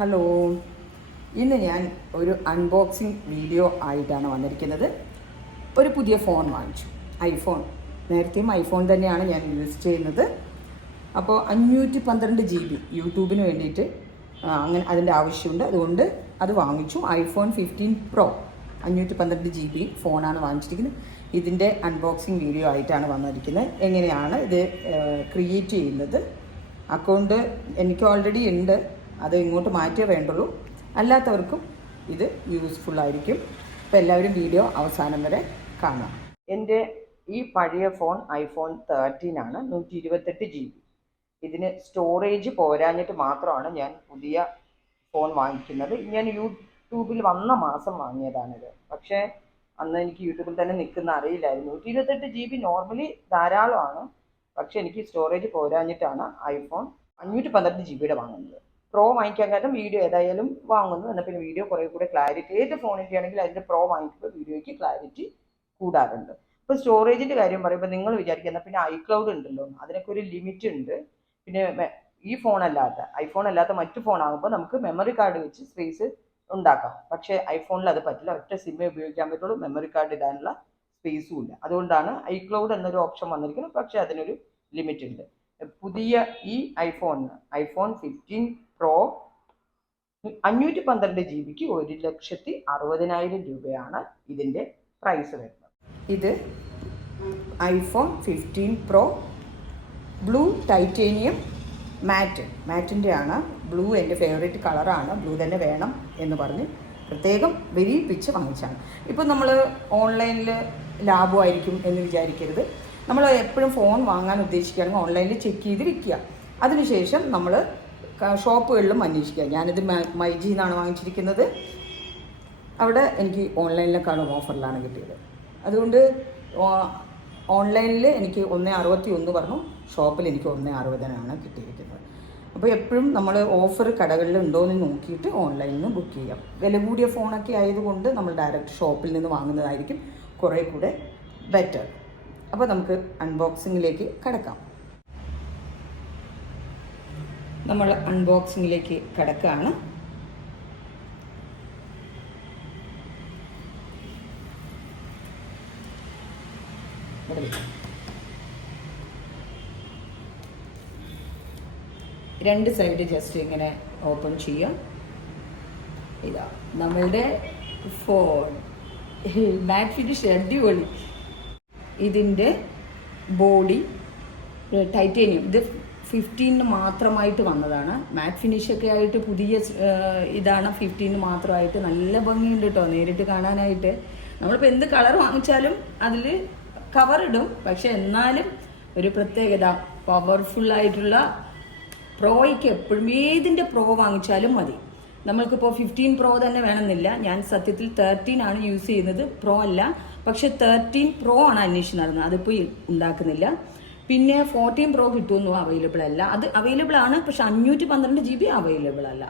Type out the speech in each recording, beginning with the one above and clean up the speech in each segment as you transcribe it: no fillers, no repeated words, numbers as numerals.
Hello, ഇന്ന് ഞാൻ ഒരു അൺബോക്സിങ് വീഡിയോ ആയിട്ടാണ് വന്നിരിക്കുന്നത്. ഒരു പുതിയ ഫോൺ വാങ്ങിച്ചു, ഐഫോൺ. നേരത്തെയും ഐഫോൺ തന്നെയാണ് ഞാൻ യൂസ് ചെയ്യുന്നത്. അപ്പോൾ 512 GB യൂട്യൂബിന് വേണ്ടിയിട്ട് അങ്ങനെ അതിൻ്റെ ആവശ്യമുണ്ട്. അതുകൊണ്ട് അത് വാങ്ങിച്ചു. ഐഫോൺ 15 Pro 512 GB ഫോണാണ് വാങ്ങിച്ചിരിക്കുന്നത്. ഇതിൻ്റെ അൺബോക്സിങ് വീഡിയോ ആയിട്ടാണ് വന്നിരിക്കുന്നത്. എങ്ങനെയാണ് ഇത് ക്രിയേറ്റ് ചെയ്യുന്നത്? അക്കൗണ്ട് എനിക്ക് ഓൾറെഡി ഉണ്ട്, അത് ഇങ്ങോട്ട് മാറ്റിയേ വേണ്ടുള്ളൂ. അല്ലാത്തവർക്കും ഇത് യൂസ്ഫുള്ളായിരിക്കും. അപ്പോൾ എല്ലാവരും വീഡിയോ അവസാനം വരെ കാണാം. എൻ്റെ ഈ പഴയ ഫോൺ ഐഫോൺ 13 ആണ്, 128 GB. ഇതിന് സ്റ്റോറേജ് പോരാഞ്ഞിട്ട് മാത്രമാണ് ഞാൻ പുതിയ ഫോൺ വാങ്ങിക്കുന്നത്. ഞാൻ യൂട്യൂബിൽ വന്ന മാസം വാങ്ങിയതാണിത്. പക്ഷേ അന്ന് എനിക്ക് യൂട്യൂബിൽ തന്നെ നിൽക്കുന്ന അറിയില്ലായിരുന്നു. 128 GB നോർമലി ധാരാളമാണ്, പക്ഷേ എനിക്ക് സ്റ്റോറേജ് പോരാഞ്ഞിട്ടാണ് ഐഫോൺ 512 GB വാങ്ങുന്നത്. പ്രോ വാങ്ങിക്കാൻ കാരണം വീഡിയോ ഏതായാലും വാങ്ങുന്നു. എന്നാൽ പിന്നെ വീഡിയോ കുറേ കൂടെ ക്ലാരിറ്റി, ഏത് ഫോണിൻ്റെ ആണെങ്കിൽ അതിൻ്റെ പ്രോ വാങ്ങിക്കുമ്പോൾ വീഡിയോയ്ക്ക് ക്ലാരിറ്റി കൂടാറുണ്ട്. ഇപ്പോൾ സ്റ്റോറേജിൻ്റെ കാര്യം പറയുമ്പോൾ നിങ്ങൾ വിചാരിക്കുന്ന പിന്നെ ഐക്ലൗഡ് ഉണ്ടല്ലോ, അതിനൊക്കെ ഒരു ലിമിറ്റ് ഉണ്ട്. പിന്നെ ഈ ഫോണല്ലാത്ത ഐഫോൺ അല്ലാത്ത മറ്റു ഫോണാകുമ്പോൾ നമുക്ക് മെമ്മറി കാർഡ് വെച്ച് സ്പേസ് ഉണ്ടാക്കാം. പക്ഷേ ഐഫോണിൽ അത് പറ്റില്ല. ഒറ്റ സിമ്മേ ഉപയോഗിക്കാൻ പറ്റുള്ളൂ, മെമ്മറി കാർഡ് ഇടാനുള്ള സ്പേസും ഇല്ല. അതുകൊണ്ടാണ് ഐക്ലൗഡ് എന്നൊരു ഓപ്ഷൻ വന്നിരിക്കുന്നത്. പക്ഷേ അതിനൊരു ലിമിറ്റ് ഉണ്ട്. പുതിയ ഈ ഐഫോണിന് ഐഫോൺ 15 Pro 512 GB 1,60,60,000 രൂപയാണ് ഇതിൻ്റെ പ്രൈസ് വരുന്നത്. ഇത് ഐഫോൺ 15 Pro ബ്ലൂ ടൈറ്റേനിയം മാറ്റിൻ്റെ ആണ്. ബ്ലൂ എൻ്റെ ഫേവറേറ്റ് കളറാണ്. ബ്ലൂ തന്നെ വേണം എന്ന് പറഞ്ഞ് പ്രത്യേകം വെരിയിപ്പിച്ച് വാങ്ങിച്ചാണ്. ഇപ്പോൾ നമ്മൾ ഓൺലൈനിൽ ലാഭമായിരിക്കും എന്ന് വിചാരിക്കരുത്. നമ്മൾ എപ്പോഴും ഫോൺ വാങ്ങാൻ ഉദ്ദേശിക്കുകയാണെങ്കിൽ ഓൺലൈനിൽ ചെക്ക് ചെയ്തിരിക്കുക. അതിനുശേഷം നമ്മൾ ഷോപ്പുകളിലും അന്വേഷിക്കുക. ഞാനിത് മൈജി എന്നാണ് വാങ്ങിച്ചിരിക്കുന്നത്. അവിടെ എനിക്ക് ഓൺലൈനിലേക്കാണ് ഓഫറിലാണ് കിട്ടിയത്. അതുകൊണ്ട് ഓൺലൈനിൽ എനിക്ക് 1,61 പറഞ്ഞു, ഷോപ്പിൽ എനിക്ക് 1,60 കിട്ടിയിരിക്കുന്നത്. അപ്പോൾ എപ്പോഴും നമ്മൾ ഓഫർ കടകളിൽ ഉണ്ടോയെന്ന് നോക്കിയിട്ട് ഓൺലൈനിൽ നിന്ന് ബുക്ക് ചെയ്യാം. വില കൂടിയ ഫോണൊക്കെ ആയതുകൊണ്ട് നമ്മൾ ഡയറക്റ്റ് ഷോപ്പിൽ നിന്ന് വാങ്ങുന്നതായിരിക്കും കുറേ കൂടെ ബെറ്റർ. അപ്പോൾ നമുക്ക് അൺബോക്സിങ്ങിലേക്ക് കിടക്കാം. നമ്മൾ അൺബോക്സിങ്ങിലേക്ക് കിടക്കുകയാണ്. രണ്ട് സൈഡ് ജസ്റ്റ് ഇങ്ങനെ ഓപ്പൺ ചെയ്യാം. ഇതാ നമ്മളുടെ ഫോൺ, മാറ്റ് ഫിനിഷ് അടിപൊളി. ഇതിൻ്റെ ബോഡി ടൈറ്റേനിയം, ഇത് 15 മാത്രമായിട്ട് വന്നതാണ്. മാറ്റ് ഫിനിഷൊക്കെ ആയിട്ട് പുതിയ ഇതാണ്. 15 മാത്രമായിട്ട് നല്ല ഭംഗിയുണ്ട് കേട്ടോ നേരിട്ട് കാണാനായിട്ട്. നമ്മളിപ്പോൾ എന്ത് കളർ വാങ്ങിച്ചാലും അതിൽ കവറിടും, പക്ഷെ എന്നാലും ഒരു പ്രത്യേകത പവർഫുള്ളായിട്ടുള്ള പ്രോയ്ക്ക് എപ്പോഴും ഏതിൻ്റെ പ്രോ വാങ്ങിച്ചാലും മതി. നമ്മൾക്കിപ്പോൾ 15 Pro തന്നെ വേണമെന്നില്ല. ഞാൻ സത്യത്തിൽ 13 ആണ് യൂസ് ചെയ്യുന്നത്, പ്രോ അല്ല. പക്ഷെ 13 Pro ആണ് അന്വേഷിച്ച് നടന്നത്, അതിപ്പോൾ ഉണ്ടാക്കുന്നില്ല. പിന്നെ 14 Pro കിട്ടുമെന്നും അവൈലബിൾ അല്ല. അത് അവൈലബിൾ ആണ്, പക്ഷെ 512 GB അവൈലബിൾ അല്ല.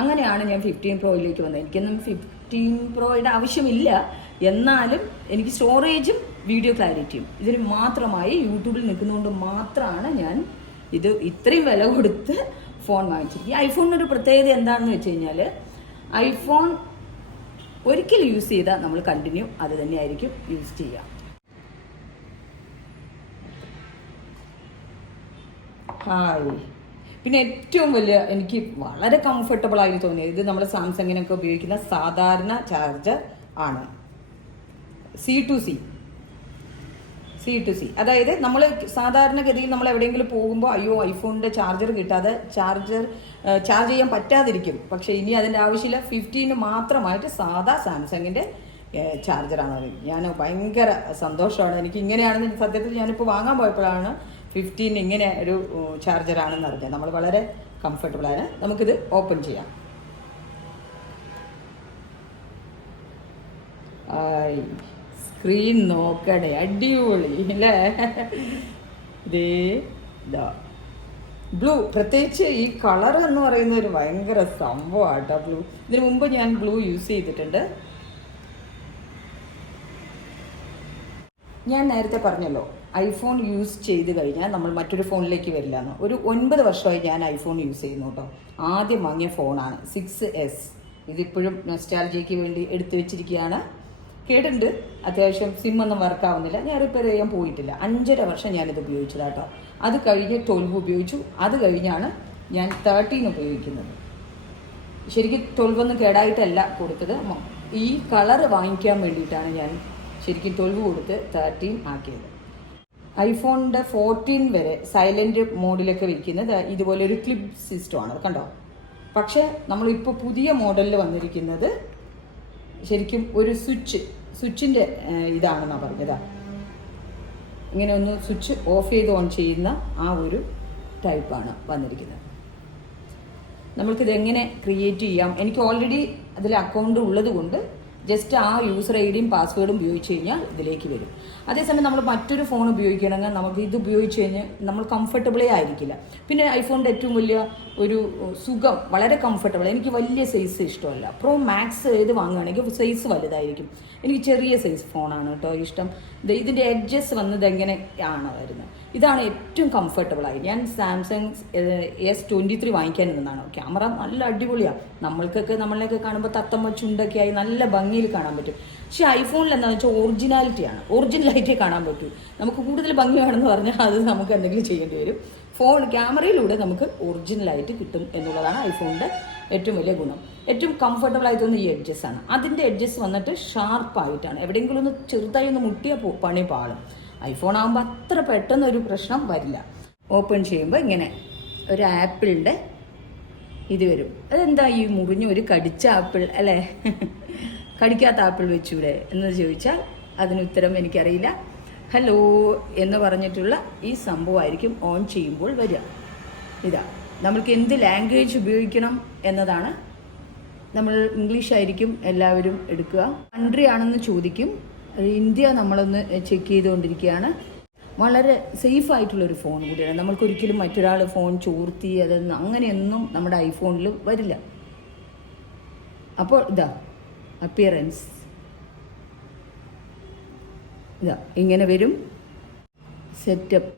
അങ്ങനെയാണ് ഞാൻ 15 Proയിലേക്ക് വന്നത്. എനിക്കൊന്നും 15 Proയുടെ ആവശ്യമില്ല, എന്നാലും എനിക്ക് സ്റ്റോറേജും വീഡിയോ ക്ലാരിറ്റിയും ഇതിന് മാത്രമായി യൂട്യൂബിൽ നിൽക്കുന്നതുകൊണ്ട് മാത്രമാണ് ഞാൻ ഇത് ഇത്രയും വില കൊടുത്ത് ഫോൺ വാങ്ങിച്ചിരിക്കും. ഈ ഐഫോണിനൊരു പ്രത്യേകത എന്താണെന്ന് വെച്ച് കഴിഞ്ഞാൽ, ഐഫോൺ ഒരിക്കൽ യൂസ് ചെയ്താൽ നമ്മൾ കണ്ടിന്യൂ അത് തന്നെയായിരിക്കും യൂസ് ചെയ്യുക. ഹായ്. പിന്നെ ഏറ്റവും വലിയ എനിക്ക് വളരെ കംഫർട്ടബിളായി തോന്നിയത്, ഇത് നമ്മൾ സാംസങ്ങിനൊക്കെ ഉപയോഗിക്കുന്ന സാധാരണ ചാർജർ ആണ്. C to C. അതായത് നമ്മൾ സാധാരണഗതിയിൽ നമ്മൾ എവിടെയെങ്കിലും പോകുമ്പോൾ അയ്യോ ഐഫോണിൻ്റെ ചാർജർ കിട്ടാതെ ചാർജ് ചെയ്യാൻ പറ്റാതിരിക്കും. പക്ഷേ ഇനി അതിൻ്റെ ആവശ്യമില്ല. 15 മാത്രമായിട്ട് സാധാ സാംസങ്ങിൻ്റെ ചാർജറാണ്. ഞാൻ ഭയങ്കര സന്തോഷമാണ്. എനിക്ക് ഇങ്ങനെയാണെന്ന് സത്യത്തിൽ ഞാനിപ്പോൾ വാങ്ങാൻ പോയപ്പോഴാണ് 15 ഇങ്ങനെ ഒരു ചാർജറാണെന്ന് അറിഞ്ഞത്. നമ്മൾ വളരെ കംഫർട്ടബിളാണ്. നമുക്കിത് ഓപ്പൺ ചെയ്യാം. സ്ക്രീൻ നോക്കണേ, അടിപൊളി അല്ലേ? ഇതാ ബ്ലൂ, പ്രത്യേകിച്ച് ഈ കളർ എന്ന് പറയുന്ന ഒരു ഭയങ്കര സംഭവമാണ് കേട്ടോ ബ്ലൂ. ഇതിനു മുമ്പ് ഞാൻ ബ്ലൂ യൂസ് ചെയ്തിട്ടുണ്ട്. ഞാൻ നേരത്തെ പറഞ്ഞല്ലോ, ഐഫോൺ യൂസ് ചെയ്ത് കഴിഞ്ഞാൽ നമ്മൾ മറ്റൊരു ഫോണിലേക്ക് വരില്ല എന്ന്. ഒരു 9 വർഷമായി ഞാൻ ഐഫോൺ യൂസ് ചെയ്യുന്നു കേട്ടോ. ആദ്യം വാങ്ങിയ ഫോണാണ് 6S. ഇതിപ്പോഴും നൊസ്റ്റാൾജിയയ്ക്ക് വേണ്ടി എടുത്തു വെച്ചിരിക്കുകയാണ്. കേട്ടിട്ടുണ്ട്, അത്യാവശ്യം സിമ്മൊന്നും വർക്കാവുന്നില്ല. ഞാൻ റിപ്പയർ ചെയ്യാൻ പോയിട്ടില്ല. 5.5 വർഷം ഞാനിത് ഉപയോഗിച്ചതാട്ടോ. അത് കഴിഞ്ഞ് 12 ഉപയോഗിച്ചു. അത് കഴിഞ്ഞാണ് ഞാൻ 13 ഉപയോഗിക്കുന്നത്. ശരിക്കും 12 ഒന്നും കേടായിട്ടല്ല കൊടുത്തത്. ഈ കളർ വാങ്ങിക്കാൻ വേണ്ടിയിട്ടാണ് ഞാൻ ശരിക്കും 12 കൊടുത്ത് 13 ആക്കിയത്. ഐഫോണിൻ്റെ 14 വരെ സൈലൻറ്റ് മോഡിലൊക്കെ വയ്ക്കുന്നത് ഇതുപോലെ ഒരു ക്ലിപ്പ് സിസ്റ്റമാണ്, കണ്ടോ. പക്ഷേ നമ്മളിപ്പോൾ പുതിയ മോഡലിൽ വന്നിരിക്കുന്നത് ശരിക്കും ഒരു സ്വിച്ചിൻ്റെ ഇതാണെന്നാണ് പറഞ്ഞത്. ഇങ്ങനെ ഒന്ന് സ്വിച്ച് ഓഫ് ചെയ്ത് ഓൺ ചെയ്യുന്ന ആ ഒരു ടൈപ്പാണ് വന്നിരിക്കുന്നത്. നമ്മൾക്കിത് എങ്ങനെ ക്രിയേറ്റ് ചെയ്യാം? എനിക്ക് ഓൾറെഡി അതിൽ അക്കൗണ്ട് ഉള്ളത് കൊണ്ട് ജസ്റ്റ് ആ യൂസർ ഐ ഡിയും പാസ്വേഡും ഉപയോഗിച്ച് കഴിഞ്ഞാൽ ഇതിലേക്ക് വരും. അതേസമയം നമ്മൾ മറ്റൊരു ഫോൺ ഉപയോഗിക്കണമെങ്കിൽ നമുക്ക് ഇത് ഉപയോഗിച്ച് കഴിഞ്ഞാൽ നമ്മൾ കംഫർട്ടബിളേ ആയിരിക്കില്ല. പിന്നെ ഐഫോണിൻ്റെ ഏറ്റവും വലിയ ഒരു സുഖം, വളരെ കംഫർട്ടബിൾ. എനിക്ക് വലിയ സൈസ് ഇഷ്ടമല്ല. പ്രോ മാക്സ് ഏത് വാങ്ങുകയാണെങ്കിൽ സൈസ് വലുതായിരിക്കും. എനിക്ക് ചെറിയ സൈസ് ഫോണാണ് കേട്ടോ ഇഷ്ടം. ഇതിൻ്റെ എഡ്ജസ് വന്നത് എങ്ങനെയാണ് വരുന്നത്, ഇതാണ് ഏറ്റവും കംഫർട്ടബിളായി. ഞാൻ സാംസങ് S23 വാങ്ങിക്കാൻ നിന്നാണ്. ക്യാമറ നല്ല അടിപൊളിയാണ്. നമ്മളെയൊക്കെ കാണുമ്പോൾ തത്തമ്മ ചുണ്ടൊക്കെ ആയി നല്ല ഭംഗിയിൽ കാണാൻ പറ്റും. പക്ഷേ ഐഫോണിൽ എന്താണെന്ന് വെച്ചാൽ ഒറിജിനാലിറ്റി കാണാൻ പറ്റും. നമുക്ക് കൂടുതൽ ഭംഗി വേണമെന്ന് പറഞ്ഞാൽ അത് നമുക്ക് എന്തെങ്കിലും ചെയ്യേണ്ടി വരും. ക്യാമറയിലൂടെ നമുക്ക് ഒറിജിനലായിട്ട് കിട്ടും എന്നുള്ളതാണ് ഐഫോണിൻ്റെ ഏറ്റവും വലിയ ഗുണം. ഏറ്റവും കംഫർട്ടബിൾ ആയി തോന്നുന്ന ഈ എഡ്ജസ് ആണ്. അതിൻ്റെ എഡ്ജസ് വന്നിട്ട് ഷാർപ്പായിട്ടാണ്. എവിടെയെങ്കിലും ഒന്ന് ചെറുതായി ഒന്ന് മുട്ടിയാൽ പണി പാളും. ഐഫോൺ ആകുമ്പോൾ അത്ര പെട്ടെന്ന് ഒരു പ്രശ്നം വരില്ല. ഓപ്പൺ ചെയ്യുമ്പോൾ ഇങ്ങനെ ഒരു ആപ്പിളിൻ്റെ ഇത് വരും. അതെന്താ ഈ മുറിഞ്ഞ ഒരു കടിച്ച ആപ്പിൾ അല്ലേ? കടിക്കാത്ത ആപ്പിൾ വെച്ചൂടെ എന്ന് ചോദിച്ചാൽ അതിന് ഉത്തരം എനിക്കറിയില്ല. ഹലോ എന്ന് പറഞ്ഞിട്ടുള്ള ഈ സംഭവമായിരിക്കും ഓൺ ചെയ്യുമ്പോൾ വരിക. ഇതാ, നമ്മൾക്ക് എന്ത് ലാംഗ്വേജ് ഉപയോഗിക്കണം എന്നതാണ്. നമ്മൾ ഇംഗ്ലീഷ് ആയിരിക്കും എല്ലാവരും എടുക്കുക. കൺട്രി ആണെന്ന് ചോദിക്കും. ഇന്ത്യ നമ്മളൊന്ന് ചെക്ക് ചെയ്തുകൊണ്ടിരിക്കുകയാണ്. വളരെ സേഫ് ആയിട്ടുള്ളൊരു ഫോൺ കൂടിയാണ്. നമ്മൾക്കൊരിക്കലും മറ്റൊരാൾ ഫോൺ ചോർത്തി അതൊന്നും അങ്ങനെയൊന്നും നമ്മുടെ ഐഫോണിൽ വരില്ല. അപ്പോൾ ഇതാ അപ്പിയറൻസ്, ഇതാ ഇങ്ങനെ വരും. സെറ്റപ്പ്.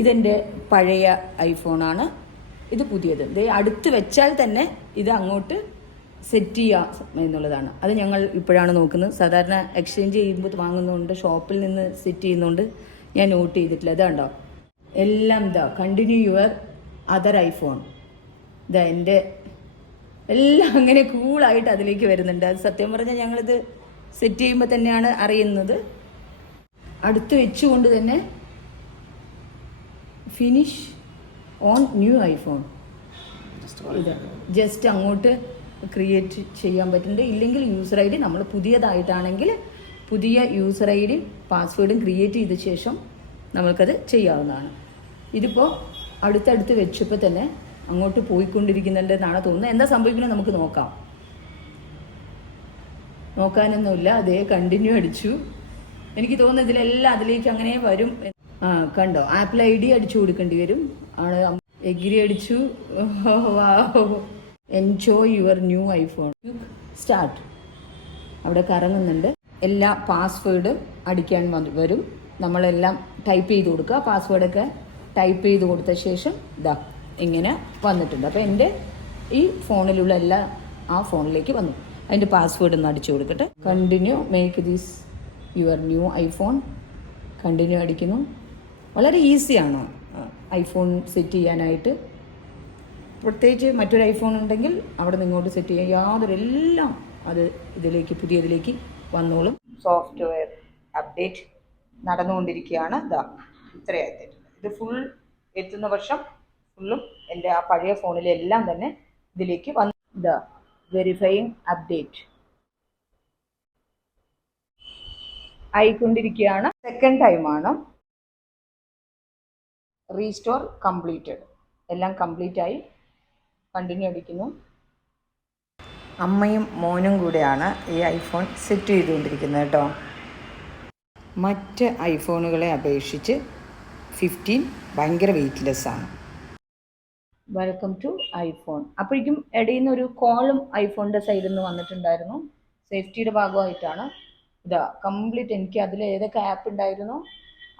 ഇതെൻ്റെ പഴയ ഐഫോണാണ്. ഇത് പുതിയത്. ഇത് അടുത്ത് വെച്ചാൽ തന്നെ ഇത് അങ്ങോട്ട് സെറ്റ് ചെയ്യുക എന്നുള്ളതാണ്. അത് ഞങ്ങൾ ഇപ്പോഴാണ് നോക്കുന്നത്. സാധാരണ എക്സ്ചേഞ്ച് ചെയ്യുമ്പോൾ വാങ്ങുന്നതുകൊണ്ട്, ഷോപ്പിൽ നിന്ന് സെറ്റ് ചെയ്യുന്നതുകൊണ്ട് ഞാൻ നോട്ട് ചെയ്തിട്ടില്ല. ഇതാണ്ടോ എല്ലാം കണ്ടിന്യൂ യുവർ അതർ ഐഫോൺ. ഇതാ എൻ്റെ എല്ലാം അങ്ങനെ കൂളായിട്ട് അതിലേക്ക് വരുന്നുണ്ട്. അത് സത്യം പറഞ്ഞാൽ ഞങ്ങളിത് സെറ്റ് ചെയ്യുമ്പോൾ തന്നെയാണ് അറിയുന്നത്. അടുത്ത് വെച്ചുകൊണ്ട് തന്നെ ഫിനിഷ് ഓൺ ന്യൂ ഐഫോൺ. ഇത് ജസ്റ്റ് അങ്ങോട്ട് ക്രിയേറ്റ് ചെയ്യാൻ പറ്റുന്നുണ്ട്. ഇല്ലെങ്കിൽ യൂസർ ഐ ഡി നമ്മൾ പുതിയതായിട്ടാണെങ്കിൽ പുതിയ യൂസർ ഐ ഡിയും പാസ്വേഡും ക്രിയേറ്റ് ചെയ്ത ശേഷം നമ്മൾക്കത് ചെയ്യാവുന്നതാണ്. ഇതിപ്പോൾ അടുത്തടുത്ത് വെച്ചപ്പോൾ തന്നെ അങ്ങോട്ട് പോയിക്കൊണ്ടിരിക്കുന്നുണ്ടെന്നാണ് തോന്നുന്നത്. എന്താ സംഭവിക്കുന്നത് നമുക്ക് നോക്കാം. നോക്കാനൊന്നുമില്ല, അതേ കണ്ടിന്യൂ അടിച്ചു. എനിക്ക് തോന്നുന്നു ഇതിലെല്ലാം അതിലേക്ക് അങ്ങനെ വരും. കണ്ടോ, ആപ്പിൾ ഐ ഡി അടിച്ചു കൊടുക്കേണ്ടി വരും. ആണ് എഗ്രി അടിച്ചു. Enjoy your new iPhone. Start. അവിടെ കറങ്ങുന്നുണ്ട്. എല്ലാ പാസ്വേഡ് അടിക്കാൻ വരും. നമ്മളെല്ലാം ടൈപ്പ് ചെയ്ത് കൊടുക്കുക. പാസ്വേഡൊക്കെ ടൈപ്പ് ചെയ്ത് കൊടുത്ത ശേഷം ഇതാ ഇങ്ങനെ വന്നിട്ടുണ്ട്. അപ്പോൾ എൻ്റെ ഈ ഫോണിലുള്ള എല്ലാ ആ ഫോണിലേക്ക് വന്നു. അതിൻ്റെ പാസ്വേഡ് ഒന്ന് അടിച്ചു കൊടുക്കട്ടെ. Continue make this your new iPhone. Continue അടിക്കുന്നു. വളരെ ഈസിയാണ് ഐഫോൺ സെറ്റ് ചെയ്യാനായിട്ട്. പ്രത്യേകിച്ച് മറ്റൊരു ഐഫോൺ ഉണ്ടെങ്കിൽ അവിടെ നിങ്ങോട്ട് സെറ്റ് ചെയ്യാം. എല്ലാം അത് പുതിയതിലേക്ക് വന്നോളും. സോഫ്റ്റ്വെയർ അപ്ഡേറ്റ് നടന്നുകൊണ്ടിരിക്കുകയാണ്. ഇത്രയായിട്ട് ഇത് ഫുൾ എത്തുന്ന വർഷം ഫുള്ളും എൻ്റെ ആ പഴയ ഫോണിലെല്ലാം തന്നെ ഇതിലേക്ക് വന്നു. വെരിഫൈയിങ് അപ്ഡേറ്റ് ആയിക്കൊണ്ടിരിക്കുകയാണ്. സെക്കൻഡ് ടൈമാണ്. Restore completed. എല്ലാം കംപ്ലീറ്റ് ആയി. കണ്ടിന്യൂ അടിക്കുന്നു. അമ്മയും മോനും കൂടെയാണ് ഈ ഐഫോൺ സെറ്റ് ചെയ്തുകൊണ്ടിരിക്കുന്നത് കേട്ടോ. മറ്റ് ഐഫോണുകളെ അപേക്ഷിച്ച് 15 ഭയങ്കര വെയ്റ്റ്ലെസ്സാണ്. Welcome to iPhone. അപ്പോഴേക്കും ഇടയിൽ നിന്ന് ഒരു കോളും ഐഫോണിൻ്റെ സൈഡിൽ നിന്ന് വന്നിട്ടുണ്ടായിരുന്നു. സേഫ്റ്റിയുടെ ഭാഗമായിട്ടാണ്. ഇതാ കംപ്ലീറ്റ് എനിക്ക് അതിൽ ഏതൊക്കെ ആപ്പ് ഉണ്ടായിരുന്നോ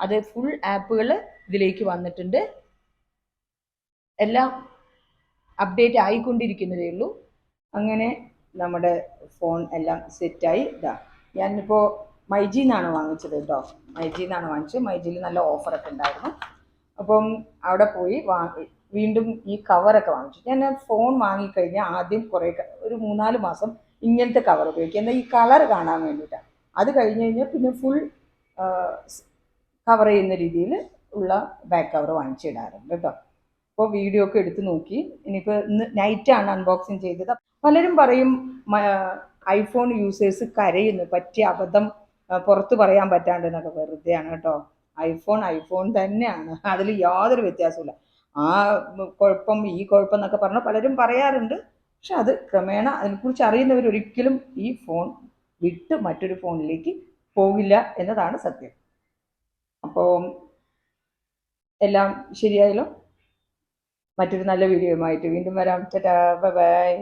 അത് ഫുൾ ആപ്പുകൾ ഇതിലേക്ക് വന്നിട്ടുണ്ട്. എല്ലാം അപ്ഡേറ്റ് ആയിക്കൊണ്ടിരിക്കുന്നതേ ഉള്ളൂ. അങ്ങനെ നമ്മുടെ ഫോൺ എല്ലാം സെറ്റായി. ഇതാ ഞാനിപ്പോൾ മൈജിന്നാണ് വാങ്ങിച്ചത് കേട്ടോ. മൈജിന്നാണ് വാങ്ങിച്ചത്. മൈജിയിൽ നല്ല ഓഫറൊക്കെ ഉണ്ടായിരുന്നു. അപ്പം അവിടെ പോയി വീണ്ടും ഈ കവറൊക്കെ വാങ്ങിച്ചു. ഞാൻ ഫോൺ വാങ്ങിക്കഴിഞ്ഞാൽ ആദ്യം കുറേ ഒരു 3-4 മാസം ഇങ്ങനത്തെ കവർ ഉപയോഗിക്കുക, എന്നാൽ ഈ കളർ കാണാൻ വേണ്ടിയിട്ടാണ്. അത് കഴിഞ്ഞ് കഴിഞ്ഞാൽ പിന്നെ ഫുൾ കവർ ചെയ്യുന്ന രീതിയിൽ ഉള്ള ബാക്ക് കവർ വാങ്ങിച്ചിടാറുണ്ട് കേട്ടോ. അപ്പോൾ വീഡിയോ ഒക്കെ എടുത്ത് നോക്കി. ഇനിയിപ്പോൾ ഇന്ന് നൈറ്റാണ് അൺബോക്സിങ് ചെയ്തത്. പലരും പറയും ഐഫോൺ യൂസേഴ്സ് കരയുന്നു, പറ്റിയ അബദ്ധം പുറത്ത് പറയാൻ പറ്റാണ്ട് എന്നൊക്കെ. വെറുതെയാണ് കേട്ടോ. ഐഫോൺ തന്നെയാണ്, അതിൽ യാതൊരു വ്യത്യാസമില്ല. ആ കുഴപ്പം ഈ കുഴപ്പം എന്നൊക്കെ പറഞ്ഞാൽ പലരും പറയാറുണ്ട്. പക്ഷെ അത് ക്രമേണ അതിനെക്കുറിച്ച് അറിയുന്നവരൊരിക്കലും ഈ ഫോൺ വിട്ട് മറ്റൊരു ഫോണിലേക്ക് പോകില്ല എന്നതാണ് സത്യം. അപ്പോൾ എല്ലാം ശരിയായല്ലോ. മറ്റൊരു നല്ല വീഡിയോയുമായിട്ട് വീണ്ടും വരാം. Tata, bye bye.